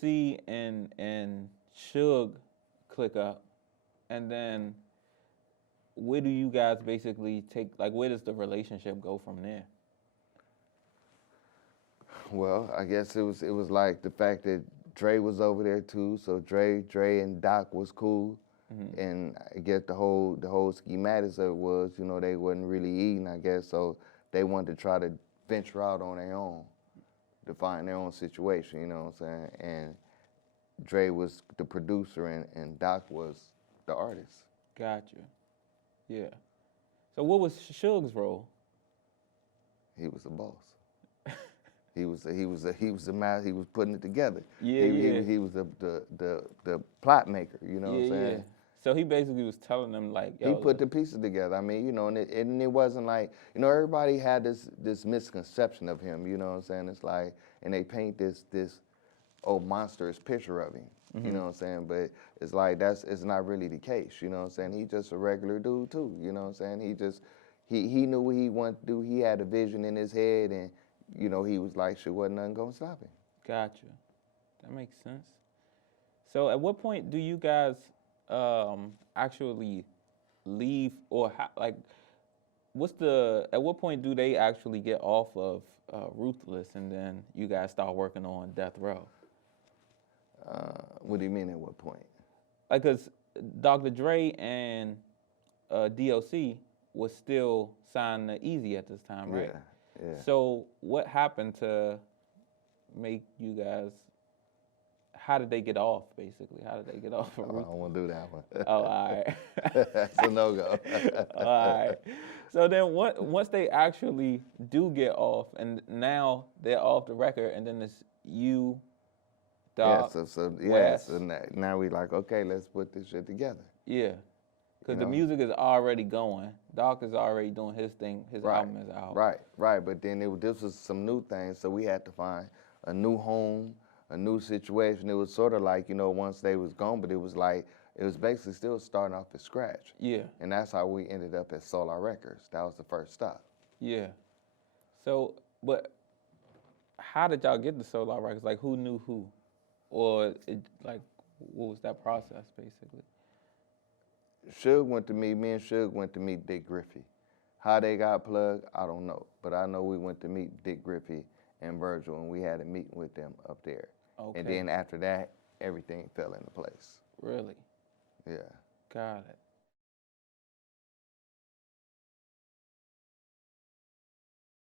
DOC and Suge click up, and then where do you guys basically take, like, where does the relationship go from there? Well, I guess it was like the fact that Dre was over there too, so Dre and Doc was cool, and I guess the whole schematics of it was, you know, they wasn't really eating, I guess, so they wanted to try to venture out on their own, to find their own situation, you know what I'm saying? And Dre was the producer and Doc was the artist. Gotcha. Yeah. So what was Suge's role? He was the boss. He was the man. He was putting it together. Yeah, He was the plot maker. You know what I'm saying? Yeah. So he basically was telling them, like, yo, He put the pieces together. I mean, you know, and it wasn't like, you know, everybody had this misconception of him. You know what I'm saying? It's like, and they paint this monstrous picture of him. You know what I'm saying? But it's like it's not really the case. You know what I'm saying? He just a regular dude too. You know what I'm saying? He knew what he wanted to do. He had a vision in his head, and you know, he was like, shit, wasn't nothing gonna stop him. Gotcha. That makes sense. So at what point do you guys actually leave, or like, at what point do they actually get off of Ruthless and then you guys start working on Death Row? What do you mean at what point? Like, cause Dr. Dre and DOC was still signed to Easy at this time, right? Yeah. So what happened to make you guys? How did they get off? Basically, how did they get off? I don't want to do that one. Oh, all right. That's a no-go. All right. So then, once they actually do get off, and now they're off the record, and then it's you, Doc, Wes. So now we like, okay, let's put this shit together. Yeah. Because the music is already going. Doc is already doing his thing. His album is out. Right. But then this was some new things, so we had to find a new home, a new situation. It was sort of like, you know, once they was gone, but it was basically still starting off at scratch. Yeah. And that's how we ended up at Solar Records. That was the first stop. Yeah. So, but how did y'all get to Solar Records? Like, who knew who? Or, what was that process, basically? Me and Suge went to meet Dick Griffey. How they got plugged, I don't know. But I know we went to meet Dick Griffey and Virgil, and we had a meeting with them up there. Okay. And then after that, everything fell into place. Really? Yeah. Got it.